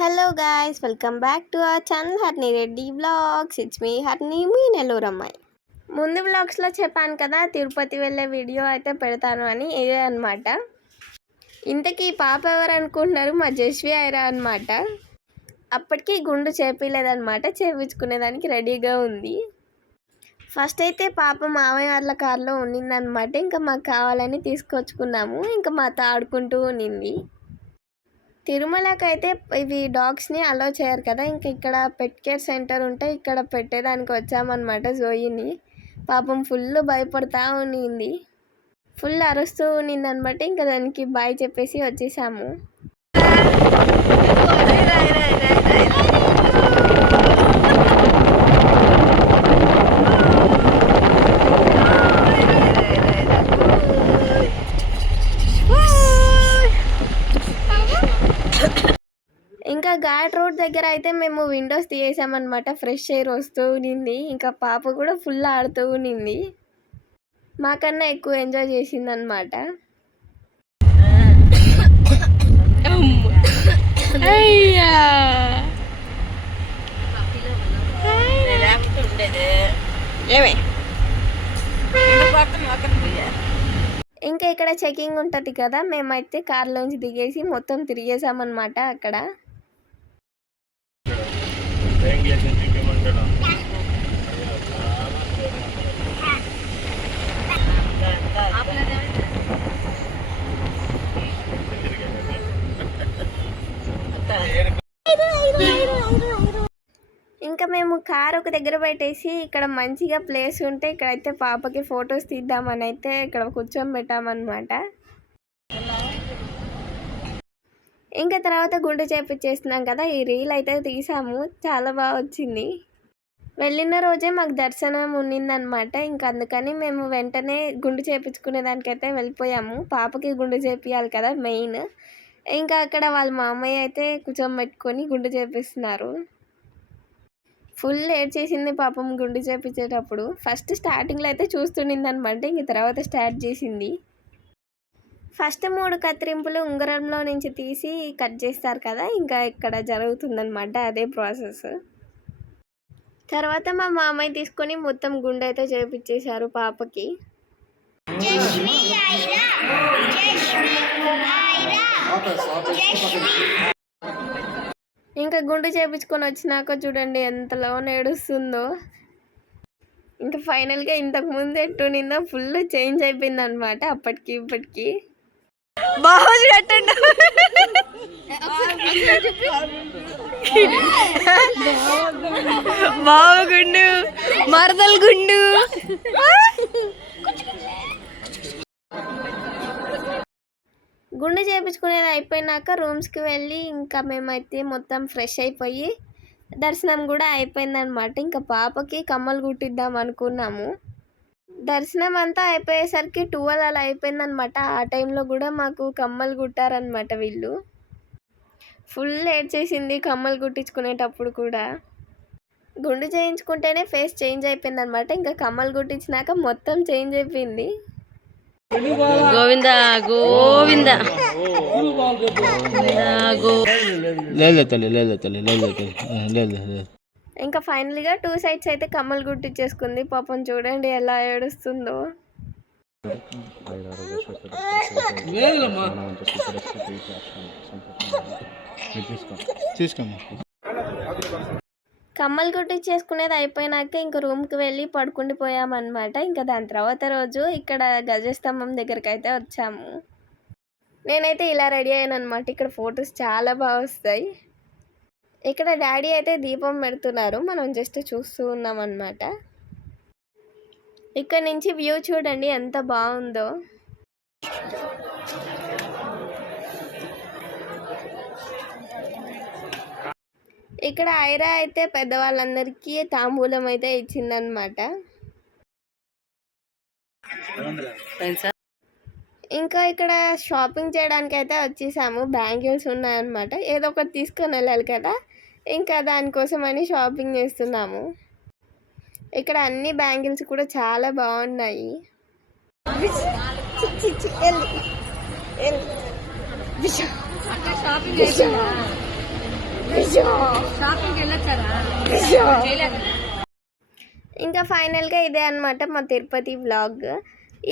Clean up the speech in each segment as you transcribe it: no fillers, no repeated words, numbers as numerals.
Hello guys, welcome back to our channel Harni Reddy vlogs. It's me Harni, మీ నెల్లూరు అమ్మాయి. ముందు బ్లాగ్స్లో చెప్పాను కదా తిరుపతి వెళ్ళే వీడియో అయితే పెడతాను అని. ఇదే అనమాట. ఇంతకీ పాప ఎవరు అనుకుంటున్నారు? మా జస్వి ఐరా అనమాట. అప్పటికి గుండు చేపించలేదన్నమాట, చేపించుకునేదానికి రెడీగా ఉంది. ఫస్ట్ అయితే పాప మామయ్య వాళ్ళ కార్లో ఉండిందనమాట. ఇంకా మాకు కావాలని తీసుకొచ్చుకున్నాము. ఇంకా మాతో ఆడుకుంటూ ఉండింది. తిరుమలకి అయితే ఇవి డాగ్స్ని అలో చేయరు కదా, ఇంకా ఇక్కడ పెట్ కేర్ సెంటర్ ఉంటే ఇక్కడ పెట్టేదానికి వచ్చామన్నమాట. జోయిని పాపం ఫుల్ భయపడతా ఉన్నింది, ఫుల్ అరుస్తూ ఉన్నింది అనమాట. ఇంకా దానికి బాయ్ చెప్పేసి వచ్చేసాము. ఇంకా ఘాట్ రోడ్ దగ్గర అయితే మేము విండోస్ తీసేసామన్నమాట. ఫ్రెష్ ఎయిర్ వస్తూ ఉన్నింది. ఇంకా పాప కూడా ఫుల్ ఆడుతూ ఉన్నింది. మాకన్నా ఎక్కువ ఎంజాయ్ చేసింది అనమాట. ఇంకా ఇక్కడ చెకింగ్ ఉంటుంది కదా, మేమైతే కార్లోంచి దిగేసి మొత్తం తిరిగేసామన్నమాట. అక్కడ ఇంకా మేము కార్ ఒక దగ్గర పెట్టేసి ఇక్కడ మంచిగా ప్లేస్ ఉంటే ఇక్కడైతే పాపకి ఫొటోస్ తీద్దామని అయితే ఇక్కడ కూర్చొని పెట్టామన్నమాట. ఇంకా తర్వాత గుండు చేపించేస్తున్నాం కదా, ఈ రీల్ అయితే తీసాము. చాలా బాగా వచ్చింది. వెళ్ళిన రోజే మాకు దర్శనం ఉన్నిందనమాట. ఇంకా అందుకని మేము వెంటనే గుండు చేపించుకునే దానికైతే వెళ్ళిపోయాము. పాపకి గుండు చేపియాలి కదా మెయిన్. ఇంకా అక్కడ వాళ్ళ మామయ్య అయితే కూర్చోబెట్టుకొని గుండు చేపిస్తున్నారు. ఫుల్ లేట్ చేసింది పాపం గుండు చేపించేటప్పుడు. ఫస్ట్ స్టార్టింగ్లో అయితే చూస్తుండింది అనమాట. ఇంక తర్వాత స్టార్ట్ చేసింది. ఫస్ట్ 3 కత్తిరింపులు ఉంగరంలో నుంచి తీసి కట్ చేస్తారు కదా, ఇంకా ఇక్కడ జరుగుతుందనమాట అదే ప్రాసెస్. తర్వాత మా మామయ్య తీసుకొని మొత్తం గుండు అయితే చేపించేశారు పాపకి. ఇంకా గుండు చేపించుకొని వచ్చినాక చూడండి ఎంతలో ఏడుస్తుందో. ఇంకా ఫైనల్గా ఇంతకుముందు ఎట్టునిందో ఫుల్ చేంజ్ అయిపోయింది అనమాట అప్పటికి ఇప్పటికి. బావ గుండు, మరదల గుండు. గుండు చేయించుకునేది అయిపోయినాక రూమ్స్కి వెళ్ళి ఇంకా మేమైతే మొత్తం ఫ్రెష్ అయిపోయి దర్శనం కూడా అయిపోయిందనమాట. ఇంకా పాపకి కమ్మలు కుట్టిద్దాం అనుకున్నాము. దర్శనం అంతా అయిపోయేసరికి 12 అలా అయిపోయిందనమాట. ఆ టైంలో కూడా మాకు కమ్మలు కుట్టారనమాట వీళ్ళు. ఫుల్ లేట్ చేసింది కమ్మలు కుట్టించుకునేటప్పుడు కూడా. గుండు చేయించుకుంటేనే ఫేస్ చేంజ్ అయిపోయింది అనమాట. ఇంకా కమ్మలు కుట్టించినాక మొత్తం చేంజ్ అయిపోయింది. గోవింద గోవింద ఇంకా ఫైనల్గా 2 సైడ్స్ అయితే కమ్మలు గుట్టించేసుకుంది. పాపం చూడండి ఎలా ఏడుస్తుందో. కమ్మలు కుట్టించేసుకునేది అయిపోయినాక ఇంకా రూమ్కి వెళ్ళి పడుకుండిపోయామన్నమాట. ఇంకా దాని తర్వాత రోజు ఇక్కడ గజస్తంభం దగ్గరికి అయితే వచ్చాము. నేనైతే ఇలా రెడీ అయ్యాను అనమాట. ఇక్కడ ఫొటోస్ చాలా బాగా వస్తాయి. ఇక్కడ డాడీ అయితే దీపం పెడుతున్నారు, మనం జస్ట్ చూస్తూ ఉన్నాం అన్నమాట. ఇక్కడ నుంచి వ్యూ చూడండి ఎంత బాగుందో. ఇక్కడ ఐరా అయితే పెద్దవాళ్ళందరికీ తాంబూలం అయితే ఇచ్చిందనమాట. ఇంకా ఇక్కడ షాపింగ్ చేయడానికి అయితే వచ్చేసాము. బ్యాంగిల్స్ ఉన్నాయన్నమాట. ఏదో ఒకటి తీసుకొని వెళ్ళాలి కదా, ఇంకా దానికోసం అని షాపింగ్ చేస్తున్నాము. ఇక్కడ అన్ని బ్యాంగిల్స్ కూడా చాలా బాగున్నాయి. ఇంకా ఫైనల్గా ఇదే అనమాట మా తిరుపతి వ్లాగ్.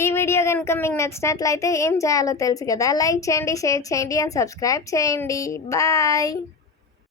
ఈ వీడియో కనుక మీకు నచ్చినట్లయితే ఏం చేయాలో తెలుసు కదా, లైక్ చేయండి, షేర్ చేయండి అండ్ సబ్స్క్రైబ్ చేయండి. బాయ్.